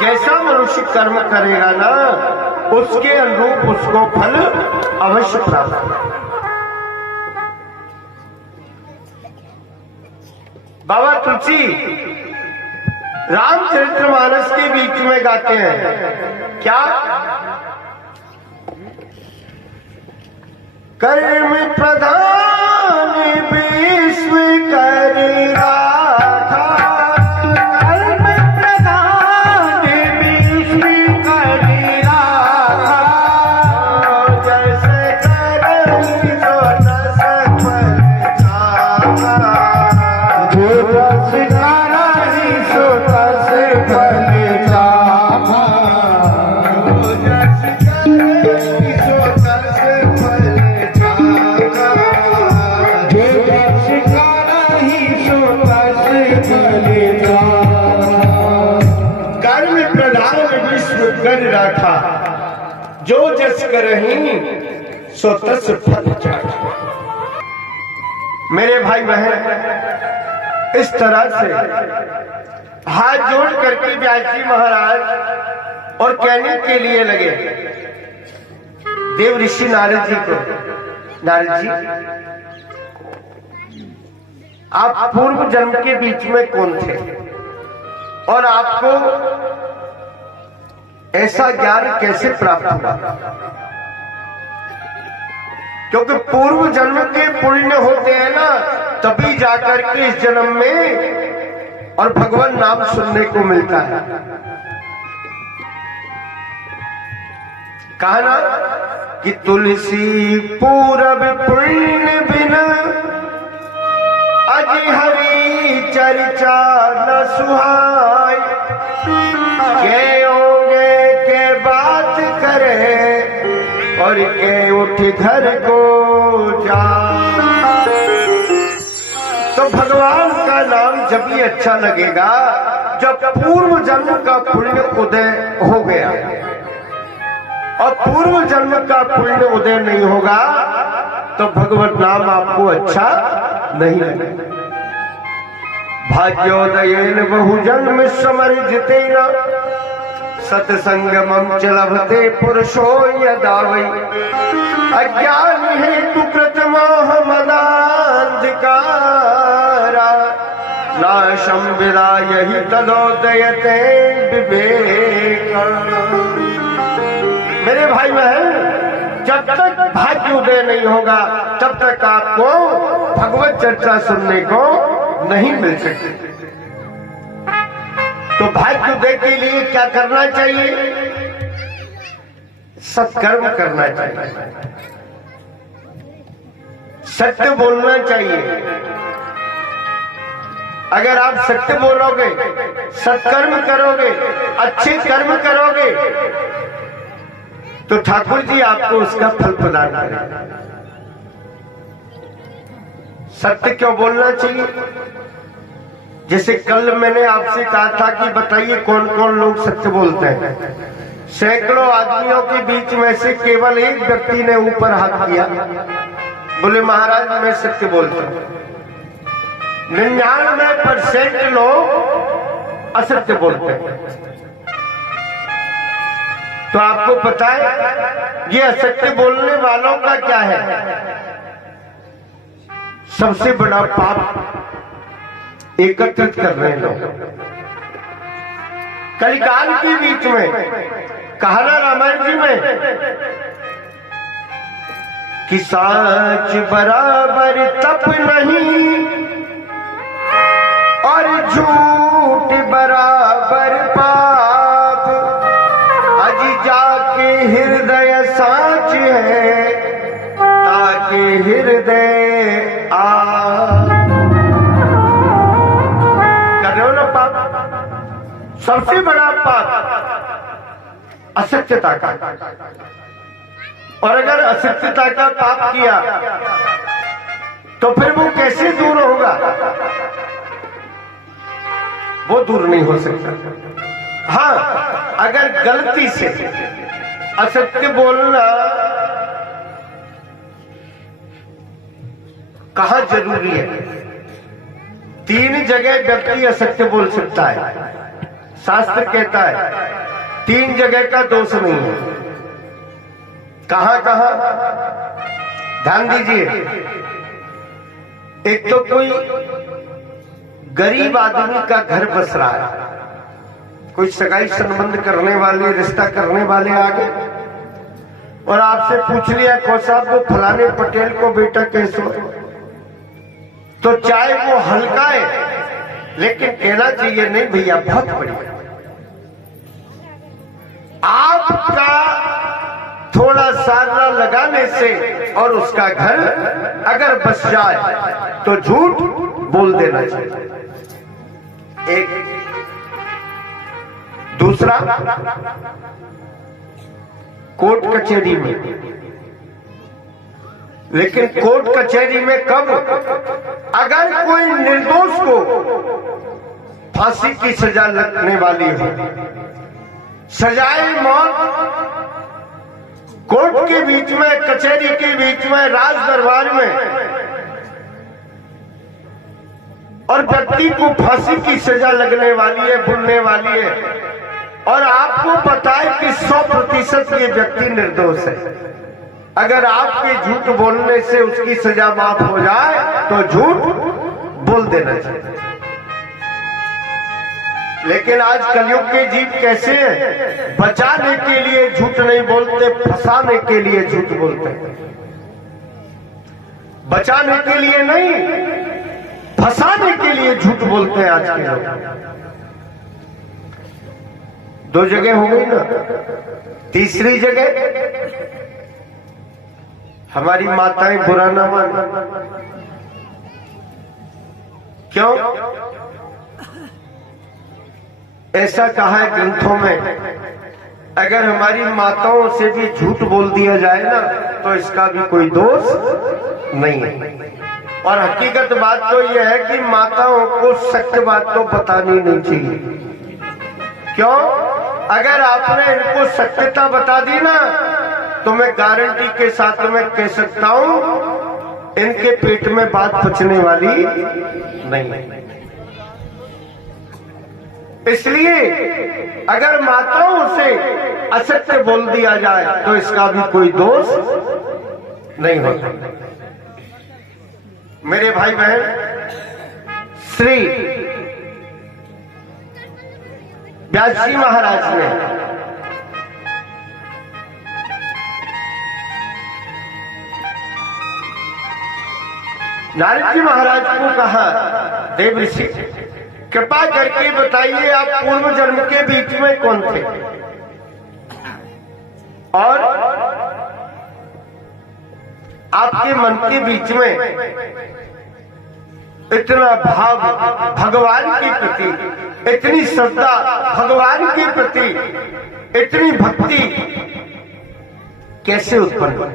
जैसा मनुष्य कर्म करेगा ना उसके अनुरूप उसको फल अवश्य प्राप्त होगा। बाबा तुलसी रामचरितमानस के बीच में गाते हैं क्या? कर्म प्रधान विश्व करी राधा, कर्म प्रधान विश्व करी राधा, जैसे करनी जो रस फल चाहा, जो रस करनी सो रस फल चाहा, जो रस करनी सो रस फल कर्म प्रधान विश्व कर राखा, जो जस करही सो तस फल चाखा। मेरे भाई बहन, इस तरह से हाथ जोड़ करके व्यास जी महाराज और कहने के लिए लगे देव ऋषि नारद जी को, नारद जी आप पूर्व जन्म के बीच में कौन थे और आपको ऐसा ज्ञान कैसे प्राप्त हुआ? क्योंकि पूर्व जन्म के पुण्य होते हैं ना, तभी जाकर के इस जन्म में और भगवान नाम सुनने को मिलता है। कहा ना कि तुलसी पूरब पुण्य बिना अज हरी चर्चा न सुहाय, के होंगे के बात करे और के उठ घर को जा। तो भगवान का नाम जब ही अच्छा लगेगा जब पूर्व जन्म का पुण्य उदय हो गया, और पूर्व जन्म का पुण्य उदय नहीं होगा तो भगवत नाम आपको अच्छा नहीं लगेगा। भाग्योदयेन बहुजन्म समर्जितेन सत्संगमं च लभते पुरुषो यदा वै, अज्ञानी हेतु कृतमोह मदान्धकारा, नाशं विदाय हि तदोदयते विवेका। मेरे भाई बहन, जब तक भाग्य उदय नहीं होगा तब तक आपको भगवत चर्चा सुनने को नहीं मिल सकती। तो भाग्य उदय के लिए क्या करना चाहिए? सत्कर्म करना चाहिए, सत्य बोलना चाहिए। अगर आप सत्य बोलोगे, सत्कर्म करोगे, अच्छे कर्म करोगे तो ठाकुर जी आपको उसका फल प्रदान करेंगे। सत्य क्यों बोलना चाहिए? जैसे कल मैंने आपसे कहा था कि बताइए कौन कौन लोग सत्य बोलते हैं। सैकड़ों आदमियों के बीच में से केवल एक व्यक्ति ने ऊपर हाथ किया, बोले महाराज मैं सत्य बोलता हूं। 99% लोग असत्य बोलते हैं। तो आपको पता है ये असत्य बोलने वालों का क्या है? सबसे बड़ा पाप एकत्रित कर रहे लोग। कलिकाल के बीच में कहा ना रामायण जी में कि सच बराबर तप नहीं और झूठ बराबर पाप, अजी जाके हृदय साच है ताकि हृदय कर रहे हो ना पाप। सबसे बड़ा पाप असत्यता का, और अगर असत्यता का पाप किया तो फिर वो कैसे दूर होगा? वो दूर नहीं हो सकता। हाँ, अगर गलती से असत्य बोलना कहाँ जरूरी है? 3 जगह व्यक्ति असत्य बोल सकता है। शास्त्र कहता है 3 जगह का दोष नहीं है। कहां कहां? ध्यान दीजिए। एक तो कोई गरीब आदमी का घर बस रहा है, कोई सगाई संबंध करने वाले, रिश्ता करने वाले आ गए और आपसे पूछ लिया को साहब वो फलाने पटेल को बेटा कैसे हो, तो चाहे वो हल्का है लेकिन कहना चाहिए नहीं भैया बहुत बढ़िया। आपका थोड़ा सारा लगाने से और उसका घर अगर बस जाए तो झूठ बोल देना चाहिए। एक दूसरा, कोर्ट कचहरी में, लेकिन कोर्ट कचहरी में कब? अगर कोई निर्दोष को फांसी की सजा लगने वाली हो, सजाए मौत कोर्ट के बीच में, कचहरी के बीच में, राज दरबार में, और व्यक्ति को फांसी की सजा लगने वाली है, भुनने वाली है, और आपको पता है कि 100% ये व्यक्ति निर्दोष है। अगर आपके झूठ बोलने से उसकी सजा माफ हो जाए तो झूठ बोल देना चाहिए। लेकिन आज कलयुग के जीव कैसे हैं? बचाने के लिए झूठ नहीं बोलते, फंसाने के लिए झूठ बोलते हैं। बचाने के लिए नहीं, फंसाने के लिए झूठ बोलते हैं आज के लोग। 2 जगह हो गई ना। तीसरी जगह, हमारी माताएं बुरा ना मान। क्यों? ऐसा कहा है ग्रंथों में, अगर हमारी माताओं से भी झूठ बोल दिया जाए ना तो इसका भी कोई दोष नहीं है। और हकीकत बात तो यह है कि माताओं को सत्य बात तो बतानी नहीं चाहिए। क्यों? अगर आपने इनको सत्यता बता दी ना तो मैं गारंटी के साथ में कह सकता हूं इनके पेट में बात पचने वाली नहीं। इसलिए अगर माताओं से असत्य बोल दिया जाए तो इसका भी कोई दोष नहीं होता। मेरे भाई बहन, श्री व्यास जी महाराज ने नारद जी महाराज को कहा, देव ऋषि कृपा करके बताइए आप पूर्व जन्म के बीच में कौन थे और आपके मन के बीच में इतना भाव भगवान के प्रति, इतनी श्रद्धा भगवान के प्रति, इतनी भक्ति कैसे उत्पन्न हुई?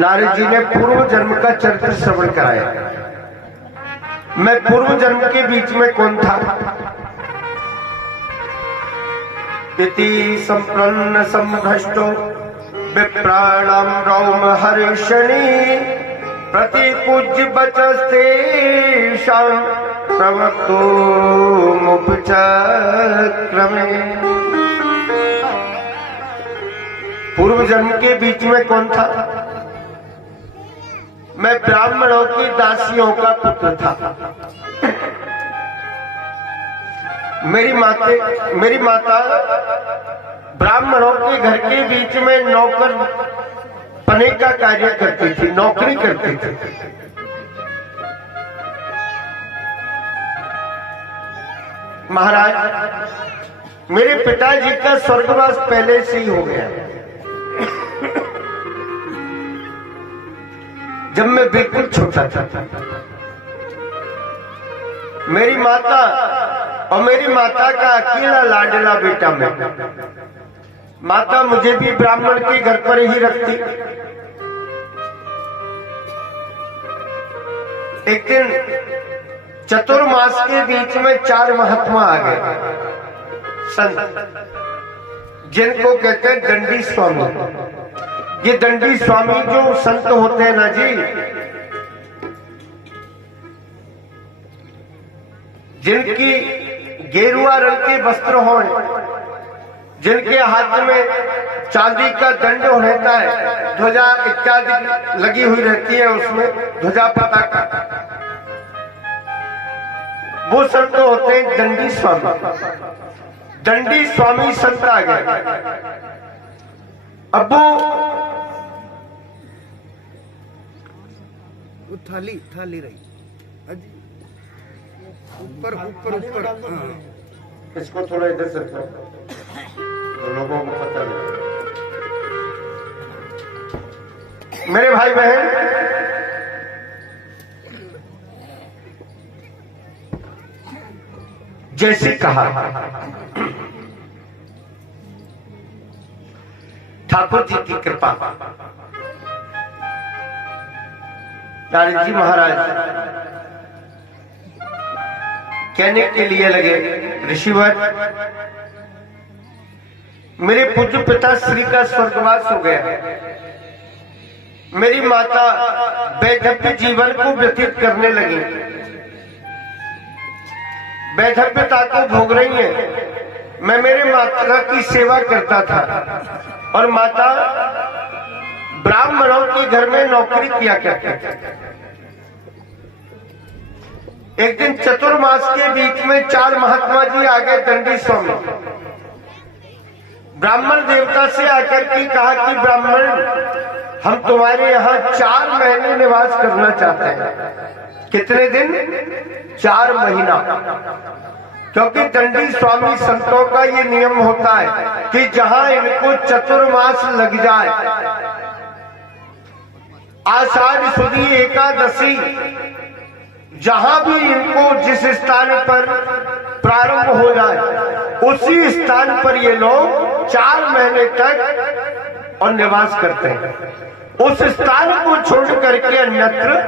नारद जी ने पूर्व जन्म का चरित्र श्रवण कराया। मैं पूर्व जन्म के बीच में कौन था? इति संप्रन्न संभ्रष्टो विप्राणम रौम हर्षणी प्रतिपूज्य बचस्ते प्रवक्तो मुपचक्रमे। पूर्व जन्म के बीच में कौन था? मैं ब्राह्मणों की दासियों का पुत्र था। मेरी माता ब्राह्मणों के घर के बीच में नौकर पने का कार्य करती थी, नौकरी करती थी। महाराज, मेरे पिताजी का स्वर्गवास पहले से ही हो गया। जब मैं बिल्कुल छोटा था, मेरी माता और मेरी माता का अकेला लाडला बेटा मैं। माता मुझे भी ब्राह्मण के घर पर ही रखती। एक दिन चतुर्मास के बीच में 4 महात्मा आ गए, संत, जिनको कहते हैं दंडी स्वामी। ये दंडी स्वामी जो संत होते हैं ना जी, जिनकी गेरुआ रंग के वस्त्र हों, जिनके हाथ में चांदी का दंड रहता है, ध्वजा इत्यादि लगी हुई रहती है, उसमें ध्वजा पताका, वो संत होते हैं दंडी स्वामी। दंडी स्वामी संत आ गए। अब वो थाली रही ऊपर ऊपर ऊपर। इसको थोड़ा इधर से तो लोगों को पता नहीं। मेरे भाई बहन, जैसे कहा ठाकुर जी की कृपा, नारद जी महाराज कहने के लिए लगे, ऋषिवर मेरे पूज्य पिता श्री का स्वर्गवास हो गया, मेरी माता वैधव्य जीवन को व्यतीत करने लगी, वैधव्यता को भोग रही है। मैं मेरे माता की सेवा करता था और माता ब्राह्मणों के घर में नौकरी किया करते थे। एक दिन चतुर्मास के बीच में 4 महात्मा जी आ गए, दंडी स्वामी। ब्राह्मण देवता से आकर के कहा कि ब्राह्मण, हम तुम्हारे यहाँ 4 महीने निवास करना चाहते हैं। कितने दिन? 4 महीना। क्योंकि दंडी स्वामी संतों का ये नियम होता है कि जहां इनको चतुर्मास लग जाए, आषाढ़ शुद्ध एकादशी, जहां भी इनको जिस स्थान पर प्रारंभ हो जाए, उसी स्थान पर ये लोग 4 महीने तक और निवास करते हैं। उस स्थान को छोड़ करके अन्यत्र